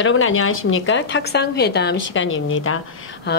여러분 안녕하십니까? 탁상회담 시간입니다.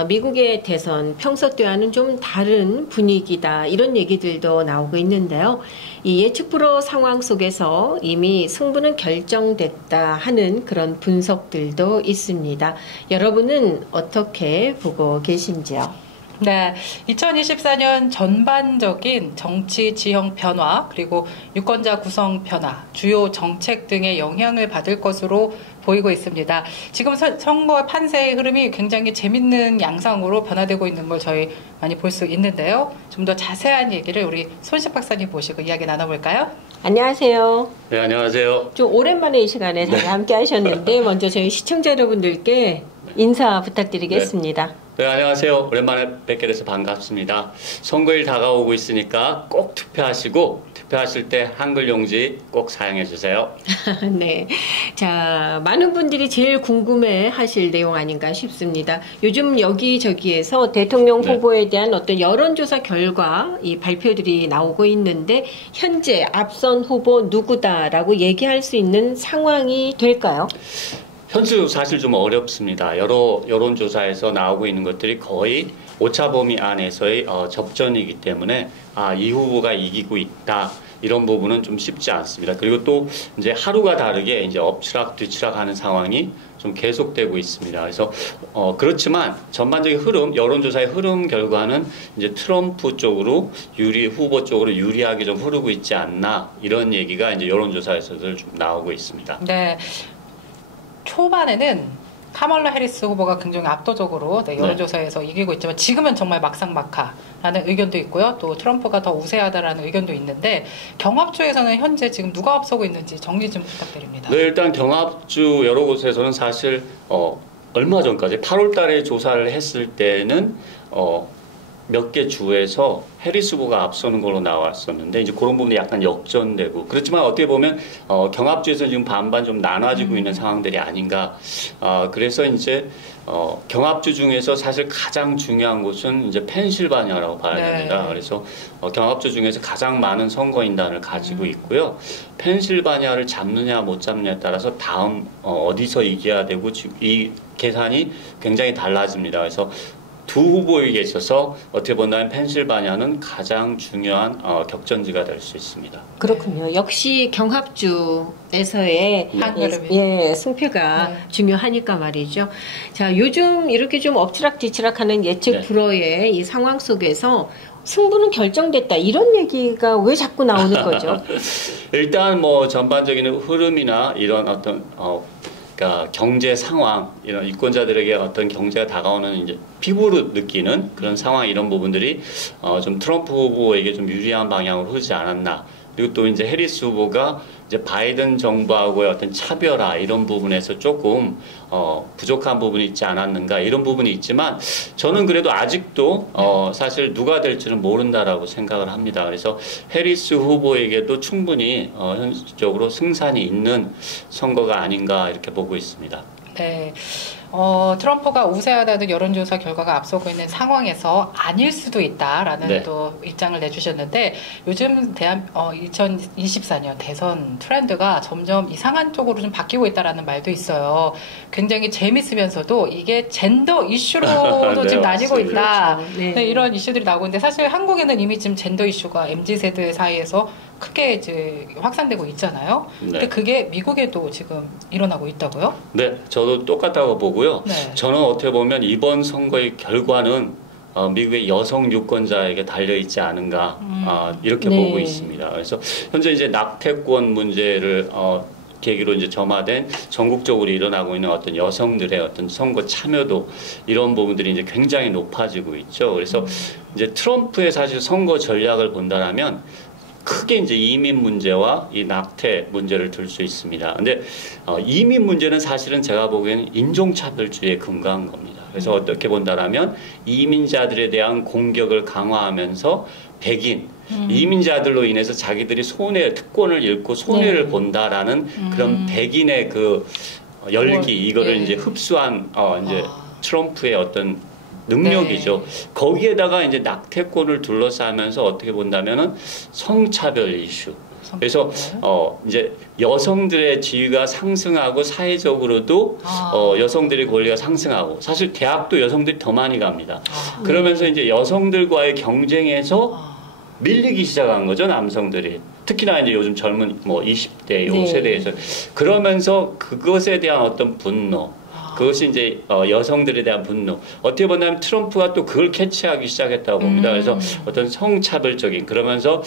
미국의 대선 평소 때와는 좀 다른 분위기다 이런 얘기들도 나오고 있는데요. 이 예측 불허 상황 속에서 이미 승부는 결정됐다 하는 그런 분석들도 있습니다. 여러분은 어떻게 보고 계신지요? 네, 2024년 전반적인 정치 지형 변화 그리고 유권자 구성 변화, 주요 정책 등의 영향을 받을 것으로 보이고 있습니다. 지금 선거 판세의 흐름이 굉장히 재밌는 양상으로 변화되고 있는 걸 저희 많이 볼 수 있는데요. 좀 더 자세한 얘기를 우리 손식 박사님 모시고 이야기 나눠볼까요? 안녕하세요. 네, 안녕하세요. 좀 오랜만에 이 시간에 잘 함께 하셨는데 먼저 저희 시청자 여러분들께 인사 부탁드리겠습니다. 네, 안녕하세요. 오랜만에 뵙게 돼서 반갑습니다. 선거일 다가오고 있으니까 꼭 투표하시고 투표하실 때 한글 용지 꼭 사용해 주세요. 네. 자, 많은 분들이 제일 궁금해 하실 내용 아닌가 싶습니다. 요즘 여기저기에서 대통령 후보에 대한 어떤 여론조사 결과 이 발표들이 나오고 있는데 현재 앞선 후보 누구다라고 얘기할 수 있는 상황이 될까요? 현재 사실 좀 어렵습니다. 여러 여론조사에서 나오고 있는 것들이 거의 오차 범위 안에서의 접전이기 때문에 이 후보가 이기고 있다. 이런 부분은 좀 쉽지 않습니다. 그리고 또 이제 하루가 다르게 이제 엎치락 뒤치락 하는 상황이 좀 계속되고 있습니다. 그래서 그렇지만 전반적인 흐름, 여론조사의 흐름 결과는 이제 트럼프 쪽으로 후보 쪽으로 유리하게 좀 흐르고 있지 않나 이런 얘기가 이제 여론조사에서도 좀 나오고 있습니다. 네. 초반에는 카멀라 해리스 후보가 굉장히 압도적으로 여론조사에서 이기고 있지만 지금은 정말 막상막하라는 의견도 있고요. 또 트럼프가 더 우세하다라는 의견도 있는데 경합주에서는 현재 지금 누가 앞서고 있는지 정리 좀 부탁드립니다. 네, 일단 경합주 여러 곳에서는 사실 얼마 전까지 8월 달에 조사를 했을 때는 몇 개 주에서 해리스 후보가 앞서는 걸로 나왔었는데 이제 그런 부분이 약간 역전되고 그렇지만 어떻게 보면 경합주에서 지금 반반 좀 나눠지고 있는 상황들이 아닌가. 그래서 이제 경합주 중에서 사실 가장 중요한 곳은 이제 펜실바니아라고 봐야 됩니다. 그래서 경합주 중에서 가장 많은 선거인단을 가지고 있고요. 펜실바니아를 잡느냐 못 잡느냐에 따라서 다음 어디서 이겨야 되고 이 계산이 굉장히 달라집니다. 그래서 두 후보에게 있어서 어떻게 본다면 펜실바니아는 가장 중요한 격전지가 될 수 있습니다. 그렇군요. 역시 경합주에서의 승패가 중요하니까 말이죠. 자, 요즘 이렇게 좀 엎치락뒤치락하는 예측 불허의 이 상황 속에서 승부는 결정됐다 이런 얘기가 왜 자꾸 나오는 거죠? 일단 뭐 전반적인 흐름이나 이런 어떤 그러니까 경제 상황, 이런 유권자들에게 어떤 경제가 다가오는 이제 피부로 느끼는 그런 상황 이런 부분들이 좀 트럼프 후보에게 좀 유리한 방향으로 흐르지 않았나. 그리고 또 이제 해리스 후보가 이제 바이든 정부하고의 어떤 차별화 이런 부분에서 조금 부족한 부분이 있지 않았는가 이런 부분이 있지만 저는 그래도 아직도 사실 누가 될지는 모른다라고 생각을 합니다. 그래서 해리스 후보에게도 충분히 현실적으로 승산이 있는 선거가 아닌가 이렇게 보고 있습니다. 네. 트럼프가 우세하다는 여론조사 결과가 앞서고 있는 상황에서 아닐 수도 있다라는 또 입장을 내주셨는데 요즘 2024년 대선 트렌드가 점점 이상한 쪽으로 좀 바뀌고 있다라는 말도 있어요. 굉장히 재밌으면서도 이게 젠더 이슈로도 지금 나뉘고 있다. 이런 이슈들이 나오고 있는데 사실 한국에는 이미 지금 젠더 이슈가 MZ세대 사이에서 크게 이제 확산되고 있잖아요. 근데 그게 미국에도 지금 일어나고 있다고요? 네, 저도 똑같다고 보고요. 저는 어떻게 보면 이번 선거의 결과는 미국의 여성 유권자에게 달려있지 않은가 이렇게 보고 있습니다. 그래서 현재 이제 낙태권 문제를 계기로 이제 점화된 전국적으로 일어나고 있는 어떤 여성들의 어떤 선거 참여도 이런 부분들이 이제 굉장히 높아지고 있죠. 그래서 이제 트럼프의 사실 선거 전략을 본다라면 크게 이제 이민 문제와 이 낙태 문제를 들 수 있습니다. 근데 이민 문제는 사실은 제가 보기에는 인종차별주의에 근거한 겁니다. 그래서 어떻게 본다라면 이민자들에 대한 공격을 강화하면서 백인 이민자들로 인해서 자기들이 특권을 잃고 손해를 본다라는 그런 백인의 그 열기 이거를 이제 흡수한 이제 트럼프의 어떤 능력이죠. 거기에다가 이제 낙태권을 둘러싸면서 어떻게 본다면은 성차별 이슈, 그래서 이제 여성들의 지위가 상승하고 사회적으로도 여성들의 권리가 상승하고 사실 대학도 여성들이 더 많이 갑니다. 그러면서 이제 여성들과의 경쟁에서 밀리기 시작한 거죠, 남성들이. 특히나 이제 요즘 젊은 뭐 20대 요 세대에서 그러면서 그것에 대한 어떤 분노, 그것이 이제 여성들에 대한 분노. 어떻게 보면 트럼프가 또 그걸 캐치하기 시작했다고 봅니다. 그래서 어떤 성차별적인 그러면서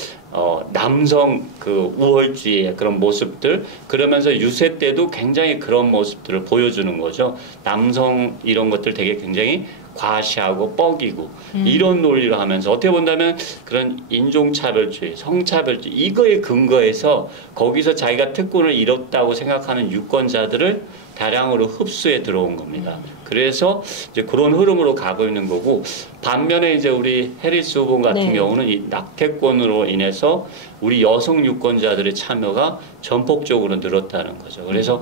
남성 그 우월주의의 그런 모습들, 그러면서 유세 때도 굉장히 그런 모습들을 보여주는 거죠. 남성 이런 것들 되게 굉장히 과시하고 뻐기고 이런 논리를 하면서 어떻게 본다면 그런 인종차별주의, 성차별주의 이거에 근거해서 거기서 자기가 특권을 잃었다고 생각하는 유권자들을 다량으로 흡수해 들어온 겁니다. 그래서 이제 그런 흐름으로 가고 있는 거고, 반면에 이제 우리 해리스 후보 같은 경우는 이 낙태권으로 인해서 우리 여성 유권자들의 참여가 전폭적으로 늘었다는 거죠. 그래서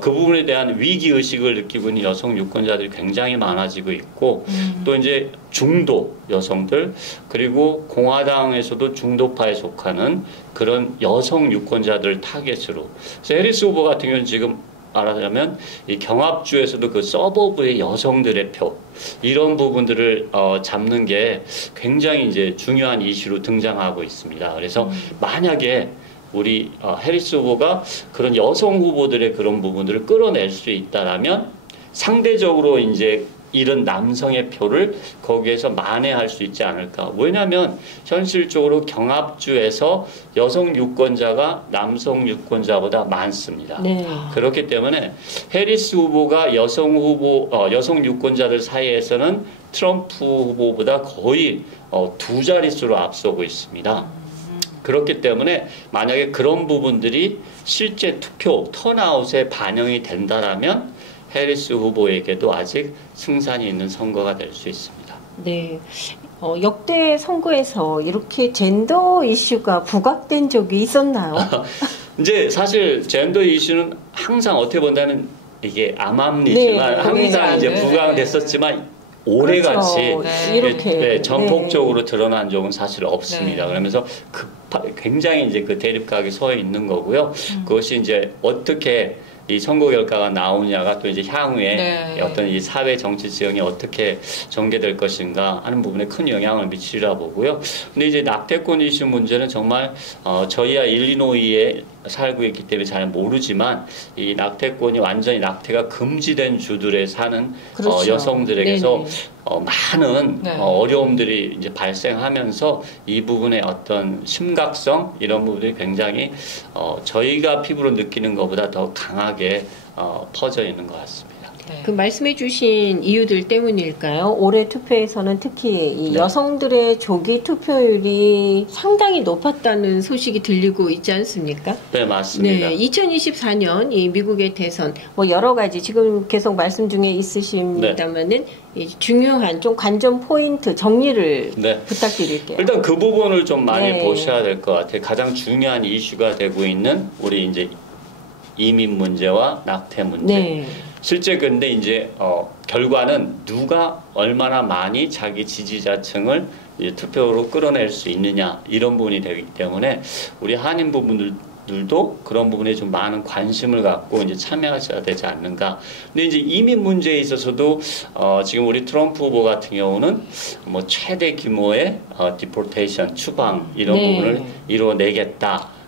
그 부분에 대한 위기 의식을 느끼고 있는 여성 유권자들이 굉장히 많아지고 있고, 또 이제 중도 여성들, 그리고 공화당에서도 중도파에 속하는 그런 여성 유권자들 타겟으로. 그래서 해리스 후보 같은 경우는 지금 말하자면 이 경합주에서도 그 서버브의 여성들의 표 이런 부분들을 잡는 게 굉장히 이제 중요한 이슈로 등장하고 있습니다. 그래서 만약에 우리 해리스 후보가 그런 여성 후보들의 그런 부분들을 끌어낼 수 있다라면 상대적으로 이제 이런 남성의 표를 거기에서 만회할 수 있지 않을까. 왜냐하면 현실적으로 경합주에서 여성 유권자가 남성 유권자보다 많습니다. 그렇기 때문에 해리스 후보가 여성 유권자들 사이에서는 트럼프 후보보다 거의 두 자릿수로 앞서고 있습니다. 그렇기 때문에 만약에 그런 부분들이 실제 투표, 턴아웃에 반영이 된다라면 해리스 후보에게도 아직 승산이 있는 선거가 될 수 있습니다. 네. 역대 선거에서 이렇게 젠더 이슈가 부각된 적이 있었나요? 이제 사실 젠더 이슈는 항상 어떻게 본다면 이게 암암리지만 항상 이제 부각됐었지만 올해같이 이렇게 전폭적으로 드러난 적은 사실 없습니다. 그러면서 굉장히 이제 그 대립각이 서 있는 거고요. 그것이 이제 어떻게 이 선거 결과가 나오냐가 또 이제 향후에 어떤 이 사회 정치 지형이 어떻게 전개될 것인가 하는 부분에 큰 영향을 미치리라 보고요. 근데 이제 낙태권 이슈 문제는 정말 저희야 일리노이에 살고 있기 때문에 잘 모르지만 이 낙태권이 완전히 낙태가 금지된 주들에 사는 여성들에게서 많은 어려움들이 이제 발생하면서 이 부분의 어떤 심각성 이런 부분들이 굉장히 저희가 피부로 느끼는 것보다 더 강하게 퍼져 있는 것 같습니다. 그 말씀해 주신 이유들 때문일까요? 올해 투표에서는 특히 이 여성들의 조기 투표율이 상당히 높았다는 소식이 들리고 있지 않습니까? 네, 맞습니다. 네, 2024년 이 미국의 대선 뭐 여러 가지 지금 계속 말씀 중에 있으십니다만은 중요한 좀 관전 포인트 정리를 부탁드릴게요. 일단 그 부분을 좀 많이 보셔야 될 것 같아요. 가장 중요한 이슈가 되고 있는 우리 이제 이민 문제와 낙태 문제. 실제 근데 이제 결과는 누가 얼마나 많이 자기 지지자층을 이제 투표로 끌어낼 수 있느냐 이런 부분이 되기 때문에 우리 한인 부분들도 그런 부분에 좀 많은 관심을 갖고 이제 참여하셔야 되지 않는가. 근데 이제 이민 문제에 있어서도 지금 우리 트럼프 후보 같은 경우는 뭐 최대 규모의 디포테이션 추방 이런 부분을 이뤄내겠다.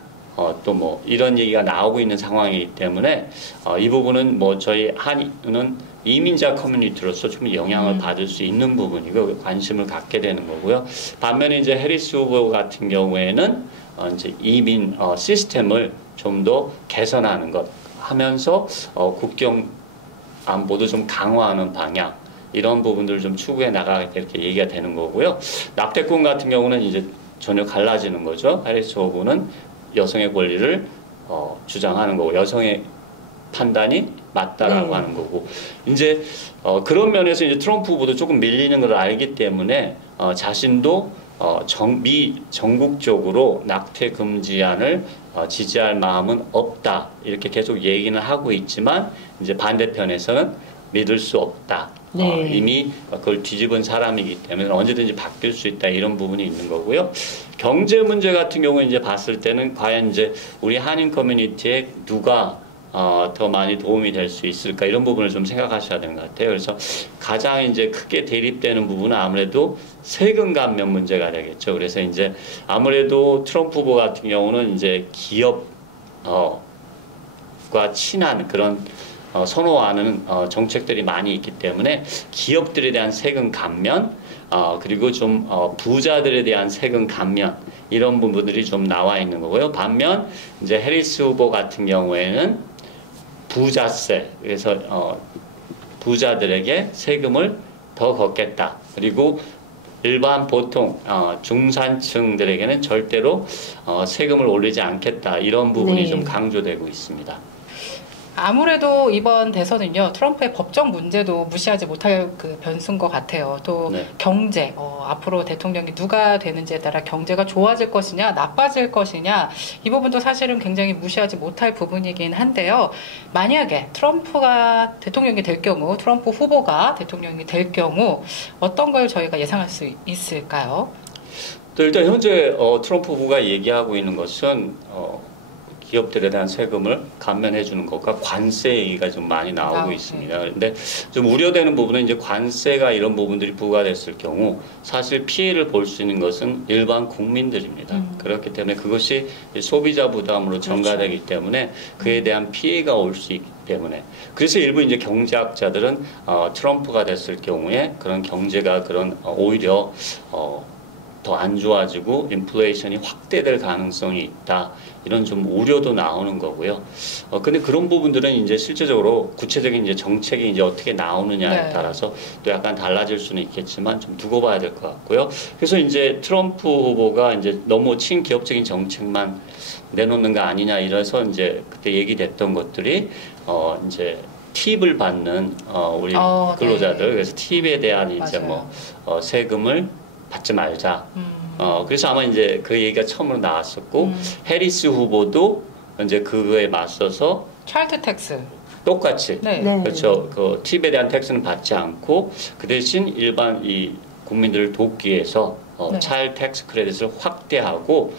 또 뭐 이런 얘기가 나오고 있는 상황이기 때문에 이 부분은 뭐 저희 한인은 이민자 커뮤니티로서 좀 영향을 받을 수 있는 부분이고 관심을 갖게 되는 거고요. 반면에 이제 해리스 후보 같은 경우에는 이제 이민 시스템을 좀 더 개선하는 것 하면서 국경 안보도 좀 강화하는 방향 이런 부분들을 좀 추구해 나가겠다 이렇게 얘기가 되는 거고요. 낙태권 같은 경우는 이제 전혀 갈라지는 거죠. 해리스 후보는 여성의 권리를 주장하는 거고 여성의 판단이 맞다라고 하는 거고 이제 그런 면에서 이제 트럼프 후보도 조금 밀리는 걸 알기 때문에 자신도 전국적으로 낙태 금지안을 지지할 마음은 없다 이렇게 계속 얘기는 하고 있지만 이제 반대편에서는 믿을 수 없다. 네. 이미 그걸 뒤집은 사람이기 때문에 언제든지 바뀔 수 있다 이런 부분이 있는 거고요. 경제 문제 같은 경우에 이제 봤을 때는 과연 이제 우리 한인 커뮤니티에 누가 더 많이 도움이 될 수 있을까 이런 부분을 좀 생각하셔야 되는 것 같아요. 그래서 가장 이제 크게 대립되는 부분은 아무래도 세금 감면 문제가 되겠죠. 그래서 이제 아무래도 트럼프 후보 같은 경우는 이제 기업 과 친한 그런 선호하는 정책들이 많이 있기 때문에 기업들에 대한 세금 감면 그리고 좀 부자들에 대한 세금 감면 이런 부분들이 좀 나와 있는 거고요. 반면 이제 해리스 후보 같은 경우에는 부자세 그래서 부자들에게 세금을 더 걷겠다. 그리고 일반 보통 중산층들에게는 절대로 세금을 올리지 않겠다. 이런 부분이 네. 좀 강조되고 있습니다. 아무래도 이번 대선은요, 트럼프의 법적 문제도 무시하지 못할 그 변수인 것 같아요. 또 네. 경제, 앞으로 대통령이 누가 되는지에 따라 경제가 좋아질 것이냐, 나빠질 것이냐, 이 부분도 사실은 굉장히 무시하지 못할 부분이긴 한데요. 만약에 트럼프가 대통령이 될 경우, 트럼프 후보가 대통령이 될 경우, 어떤 걸 저희가 예상할 수 있을까요? 일단 현재 트럼프 후보가 얘기하고 있는 것은 기업들에 대한 세금을 감면해 주는 것과 관세 얘기가 좀 많이 나오고 있습니다. 그런데 좀 우려되는 부분은 이제 관세가 이런 부분들이 부과됐을 경우 사실 피해를 볼 수 있는 것은 일반 국민들입니다. 그렇기 때문에 그것이 소비자 부담으로 전가되기 때문에 그에 대한 피해가 올 수 있기 때문에 그래서 일부 이제 경제학자들은 트럼프가 됐을 경우에 그런 경제가 그런 오히려 더 안 좋아지고 인플레이션이 확대될 가능성이 있다. 이런 좀 우려도 나오는 거고요. 근데 그런 부분들은 이제 실제적으로 구체적인 이제 정책이 이제 어떻게 나오느냐에 따라서 또 약간 달라질 수는 있겠지만 좀 두고 봐야 될 것 같고요. 그래서 이제 트럼프 후보가 이제 너무 친기업적인 정책만 내놓는 거 아니냐 이래서 이제 그때 얘기됐던 것들이 이제 팁을 받는 우리 근로자들 그래서 팁에 대한 이제 뭐 세금을 받지 말자. 그래서 아마 이제 그 얘기가 처음으로 나왔었고, 해리스 후보도 이제 그거에 맞서서 차일드 텍스 똑같이 그렇죠. 그 팁에 대한 텍스는 받지 않고 그 대신 일반 이 국민들을 돕기 위해서 차일드 텍스 크레딧을 확대하고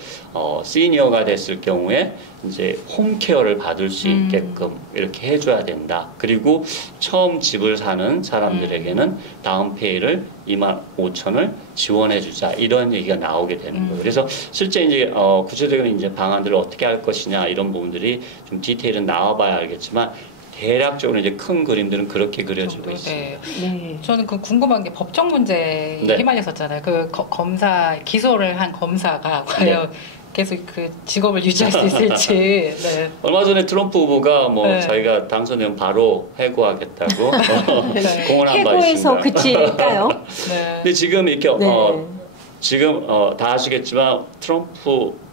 시니어가 됐을 경우에 이제 홈케어를 받을 수 있게끔 이렇게 해줘야 된다. 그리고 처음 집을 사는 사람들에게는 다운페이를 25,000을 지원해주자 이런 얘기가 나오게 되는 거예요. 그래서 실제 이제 구체적인 이제 방안들을 어떻게 할 것이냐 이런 부분들이 좀 디테일은 나와봐야 알겠지만. 대략적으로 이제 큰 그림들은 그렇게 그려지고 있습니다. 네. 저는 그 궁금한 게 법적 문제에 휘말렸었잖아요. 그 검사 기소를 한 검사가 과연 계속 그 직업을 유지할 수 있을지. 얼마 전에 트럼프 후보가 뭐 자기가 당선되면 바로 해고하겠다고 공언한 바 있습니다. 해고에서 그칠까요? 근데 지금 이렇게 지금 다 아시겠지만 트럼프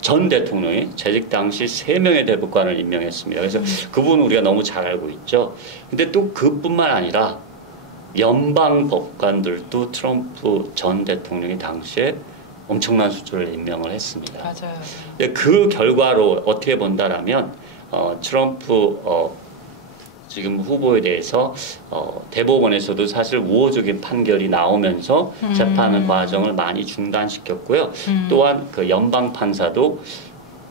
전 대통령이 재직 당시 3명의 대법관을 임명했습니다. 그래서 그분은 우리가 너무 잘 알고 있죠. 근데 또 그뿐만 아니라 연방 법관들도 트럼프 전 대통령이 당시에 엄청난 숫자를 임명을 했습니다. 맞아요. 그 결과로 어떻게 본다라면 트럼프 지금 후보에 대해서 대법원에서도 사실 우호적인 판결이 나오면서 재판 과정을 많이 중단시켰고요. 또한 그 연방 판사도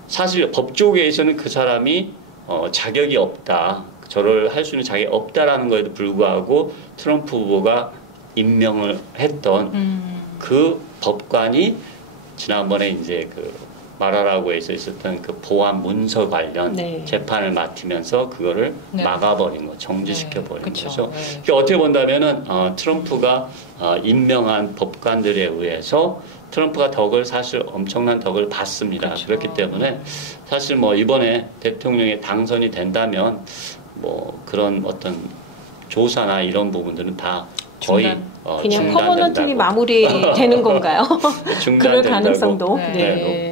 사실 법조계에서는 그 사람이 자격이 없다. 저를 할 수 있는 자격이 없다라는 거에도 불구하고 트럼프 후보가 임명을 했던 그 법관이 지난번에 이제 그 마라라고에서 있었던 그 보안 문서 관련 재판을 맡으면서 그거를 막아버린 거, 정지시켜버린 거죠. 그러니까 어떻게 본다면은 트럼프가 임명한 법관들에 의해서 트럼프가 덕을 사실 엄청난 덕을 받습니다. 그렇기 때문에 사실 뭐 이번에 대통령이 당선이 된다면 뭐 그런 어떤 조사나 이런 부분들은 다 거의 그냥 퍼머넌트리 마무리되는 건가요? 그럴 가능성도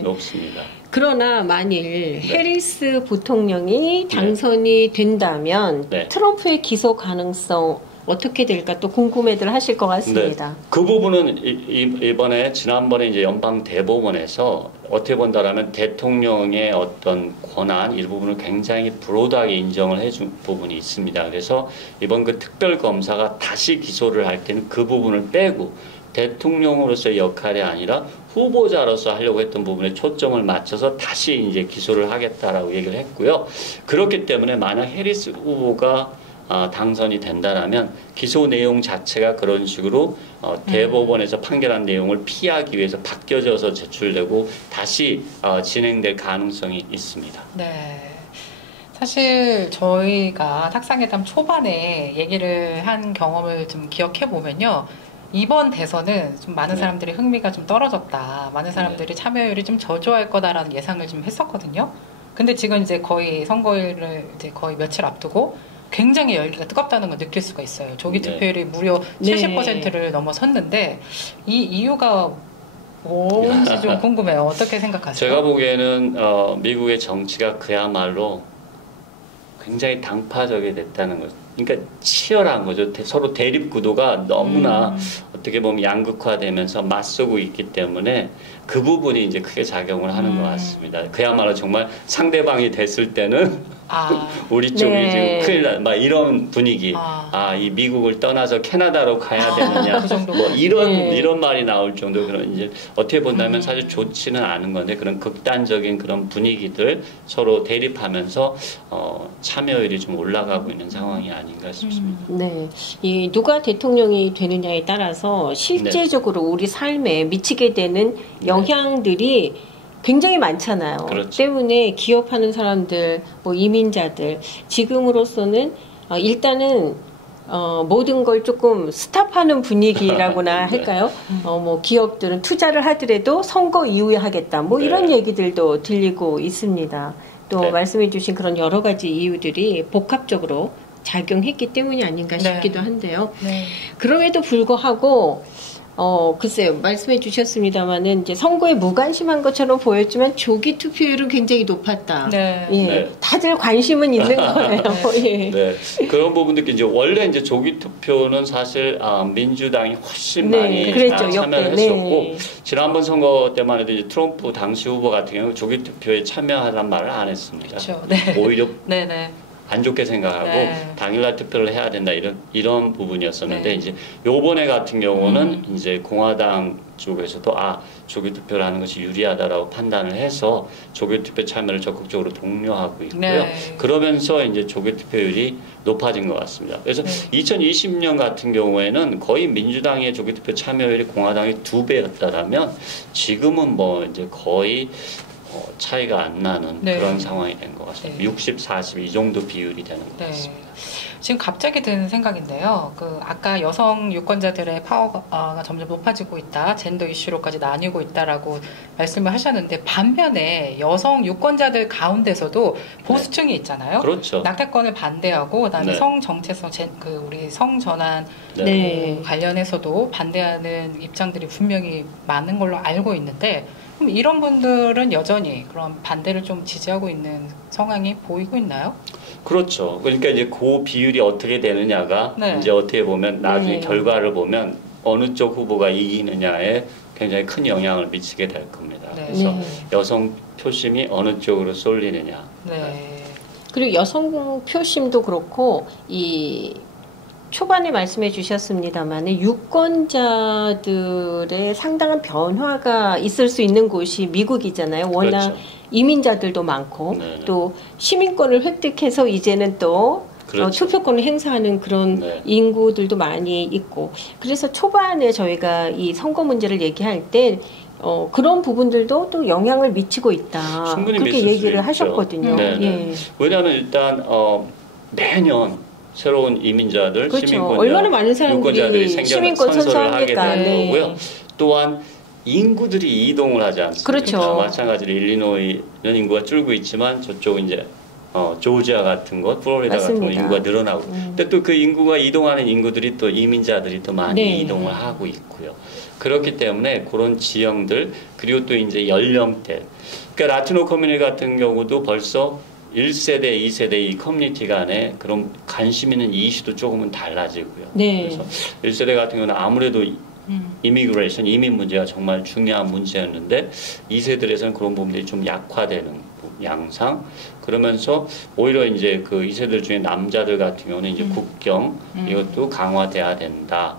높습니다. 그러나 만일 해리스 부통령이 당선이 된다면 트럼프의 기소 가능성 어떻게 될까 또 궁금해들 하실 것 같습니다. 그 부분은 이번에 지난번에 이제 연방 대법원에서 어떻게 본다라면 대통령의 어떤 권한 일부분을 굉장히 브로드하게 인정을 해준 부분이 있습니다. 그래서 이번 그 특별검사가 다시 기소를 할 때는 그 부분을 빼고 대통령으로서의 역할이 아니라 후보자로서 하려고 했던 부분에 초점을 맞춰서 다시 이제 기소를 하겠다라고 얘기를 했고요. 그렇기 때문에 만약 해리스 후보가 당선이 된다라면 기소 내용 자체가 그런 식으로 대법원에서 판결한 내용을 피하기 위해서 바뀌어져서 제출되고 다시 진행될 가능성이 있습니다. 네. 사실 저희가 탁상회담 초반에 얘기를 한 경험을 좀 기억해 보면요. 이번 대선은 좀 많은 사람들이 흥미가 좀 떨어졌다. 많은 사람들이 참여율이 좀 저조할 거다라는 예상을 좀 했었거든요. 근데 지금 이제 거의 선거일을 이제 거의 며칠 앞두고 굉장히 열기가 뜨겁다는 걸 느낄 수가 있어요. 조기 투표율이 무려 70%를 넘어섰는데 이 이유가 뭔지 좀 궁금해요. 어떻게 생각하세요? 제가 보기에는 미국의 정치가 그야말로 굉장히 당파적이 됐다는 거죠. 그러니까 치열한 거죠. 서로 대립 구도가 너무나 어떻게 보면 양극화되면서 맞서고 있기 때문에 그 부분이 이제 크게 작용을 하는 것 같습니다. 그야말로 정말 상대방이 됐을 때는 우리 쪽이 지금 큰일 나, 막 이런 분위기. 이 미국을 떠나서 캐나다로 가야 되느냐. 그 정도. 뭐 이런 말이 나올 정도 그런 이제 어떻게 본다면 사실 좋지는 않은 건데 그런 극단적인 그런 분위기들 서로 대립하면서 참여율이 좀 올라가고 있는 상황이 아닌가 싶습니다. 네, 이 누가 대통령이 되느냐에 따라서 실제적으로 우리 삶에 미치게 되는 영향들이 굉장히 많잖아요. 그렇죠. 때문에 기업하는 사람들, 뭐 이민자들 지금으로서는 일단은 모든 걸 조금 스탑하는 분위기라고나 할까요? 뭐 기업들은 투자를 하더라도 선거 이후에 하겠다. 뭐 이런 얘기들도 들리고 있습니다. 또 말씀해주신 그런 여러 가지 이유들이 복합적으로 작용했기 때문이 아닌가 싶기도 한데요. 그럼에도 불구하고 글쎄요, 말씀해 주셨습니다만은, 이제 선거에 무관심한 것처럼 보였지만, 조기 투표율은 굉장히 높았다. 다들 관심은 있는 거예요. 그런 부분들, 이제 원래 이제 조기 투표는 사실, 민주당이 훨씬 많이 참여를 했었고, 지난번 선거 때만 해도 이제 트럼프 당시 후보 같은 경우는 조기 투표에 참여하란 말을 안 했습니다. 오히려 안 좋게 생각하고 당일날 투표를 해야 된다 이런 부분이었었는데 이제 요번에 같은 경우는 이제 공화당 쪽에서도 조기 투표를 하는 것이 유리하다라고 판단을 해서 조기 투표 참여를 적극적으로 독려하고 있고요. 그러면서 이제 조기 투표율이 높아진 것 같습니다. 그래서 2020년 같은 경우에는 거의 민주당의 조기 투표 참여율이 공화당의 2배였다라면 지금은 뭐 이제 거의 차이가 안 나는 그런 상황이 된 것 같습니다. 60, 40 이 정도 비율이 되는 것 같습니다. 지금 갑자기 드는 생각인데요. 아까 여성 유권자들의 파워가 점점 높아지고 있다, 젠더 이슈로까지 나뉘고 있다라고 말씀을 하셨는데 반면에 여성 유권자들 가운데서도 보수층이 있잖아요. 그렇죠. 낙태권을 반대하고 그다음에 성 정체성, 우리 성 전환 관련해서도 반대하는 입장들이 분명히 많은 걸로 알고 있는데. 그럼 이런 분들은 여전히 그런 반대를 좀 지지하고 있는 상황이 보이고 있나요? 그렇죠. 그러니까 이제 그 비율이 어떻게 되느냐가 이제 어떻게 보면 나중에 결과를 보면 어느 쪽 후보가 이기느냐에 굉장히 큰 영향을 미치게 될 겁니다. 그래서 여성 표심이 어느 쪽으로 쏠리느냐. 그리고 여성 표심도 그렇고 초반에 말씀해 주셨습니다만 유권자들의 상당한 변화가 있을 수 있는 곳이 미국이잖아요. 워낙 이민자들도 많고 또 시민권을 획득해서 이제는 또 투표권을 행사하는 그런 인구들도 많이 있고 그래서 초반에 저희가 이 선거 문제를 얘기할 때 그런 부분들도 또 영향을 미치고 있다. 충분히 그렇게 얘기를 하셨거든요. 왜냐하면 일단 매년 새로운 이민자들, 시민권자, 얼마나 많은 사람들이 시민권 선서를 하게 되는 거고요. 또한 인구들이 이동을 하지 않습니까? 마찬가지로 일리노이는 인구가 줄고 있지만 저쪽 이제 조지아 같은 곳, 플로리다 같은 곳 인구가 늘어나고. 근데 또 그 인구가 이동하는 인구들이 또 이민자들이 또 많이 이동을 하고 있고요. 그렇기 때문에 그런 지형들 그리고 또 이제 연령대. 그러니까 라티노 커뮤니티 같은 경우도 벌써 1세대, 2세대 이 커뮤니티 간에 그런 관심 있는 이슈도 조금은 달라지고요. 그래서 1세대 같은 경우는 아무래도 이미그레이션, 이민 문제가 정말 중요한 문제였는데 2세들에서는 그런 부분들이 좀 약화되는 양상. 그러면서 오히려 이제 그 2세들 중에 남자들 같은 경우는 이제 국경 이것도 강화돼야 된다.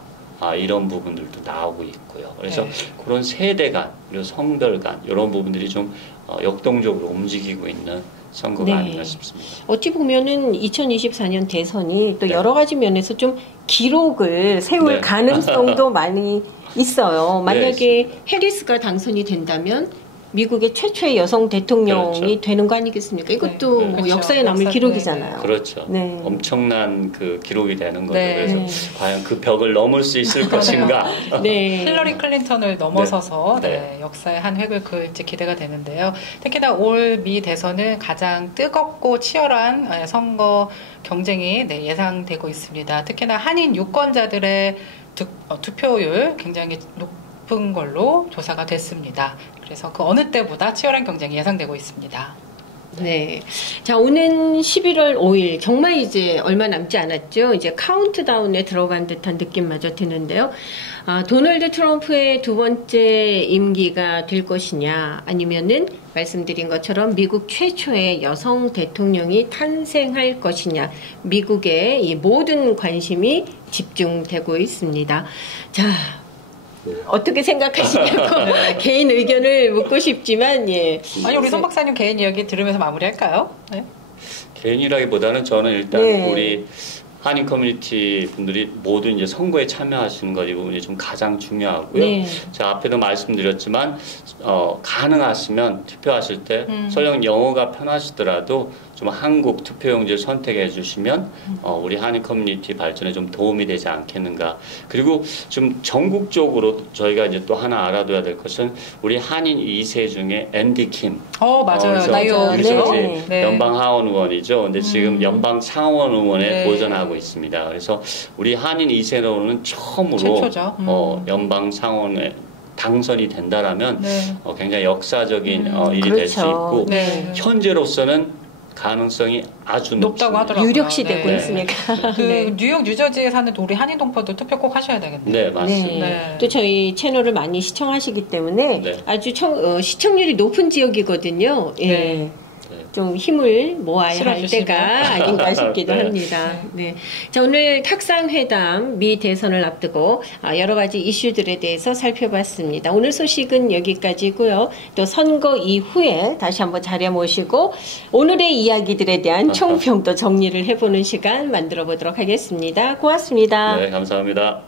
이런 부분들도 나오고 있고요. 그래서 네. 그런 세대 간, 그리고 성별 간 이런 부분들이 좀 역동적으로 움직이고 있는 선거가 네. 아닌가 싶습니다. 어찌 보면은 2024년 대선이 또 네. 여러 가지 면에서 좀 기록을 세울 네. 가능성도 많이 있어요. 만약에 네, 해리스가 당선이 된다면 미국의 최초의 여성 대통령이 그렇죠. 되는 거 아니겠습니까? 이것도 네. 뭐 그렇죠. 역사에 남을 기록이잖아요. 그렇죠. 네. 엄청난 그 기록이 되는 거죠. 네. 그래서 과연 그 벽을 넘을 수 있을 것인가? 네. 힐러리 클린턴을 넘어서서 네. 네. 역사의 한 획을 그을지 기대가 되는데요. 특히나 올 미 대선은 가장 뜨겁고 치열한 선거 경쟁이 네, 예상되고 있습니다. 특히나 한인 유권자들의 투표율 굉장히 높은 걸로 조사가 됐습니다. 그래서 그 어느 때보다 치열한 경쟁이 예상되고 있습니다. 네. 자, 오는 11월 5일, 정말 이제 얼마 남지 않았죠. 이제 카운트다운에 들어간 듯한 느낌마저 드는데요. 도널드 트럼프의 두 번째 임기가 될 것이냐, 아니면은 말씀드린 것처럼 미국 최초의 여성 대통령이 탄생할 것이냐, 미국의 이 모든 관심이 집중되고 있습니다. 자, 어떻게 생각하시냐고 개인 의견을 묻고 싶지만 예. 아니 우리 선 박사님 개인 이야기 들으면서 마무리할까요? 네. 개인이라기보다는 저는 일단 네. 우리 한인 커뮤니티 분들이 모두 이제 선거에 참여하시는 것 이 부분이 좀 가장 중요하고요. 네. 제가 앞에도 말씀드렸지만 가능하시면 투표하실 때 설령 영어가 편하시더라도 좀 한국 투표용지를 선택해 주시면 우리 한인 커뮤니티 발전에 좀 도움이 되지 않겠는가. 그리고 좀 전국적으로 저희가 이제 또 하나 알아둬야 될 것은 우리 한인 2세 중에 앤디 킴. 맞아요. 나요. 네. 네. 연방 하원 의원이죠. 근데 지금 연방 상원 의원에 네. 도전하고 있습니다. 그래서 우리 한인 2세로는 처음으로 연방 상원에 당선이 된다라면 네. 굉장히 역사적인 일이 그렇죠. 될 수 있고 네. 현재로서는 가능성이 아주 높다고 하더라고요. 유력시되고 있으니까. 그 네. 뉴욕, 뉴저지에 사는 우리 한인 동포들 투표 꼭 하셔야 되겠네요. 네, 맞습니다. 네. 네. 또 저희 채널을 많이 시청하시기 때문에 네. 아주 시청률이 높은 지역이거든요. 예. 네. 좀 힘을 모아야 할 때가 아닌가 싶기도 네. 합니다. 네. 자, 오늘 탁상회담 미 대선을 앞두고 여러 가지 이슈들에 대해서 살펴봤습니다. 오늘 소식은 여기까지고요. 또 선거 이후에 다시 한번 자리에 모시고 오늘의 이야기들에 대한 총평도 정리를 해보는 시간 만들어 보도록 하겠습니다. 고맙습니다. 네, 감사합니다.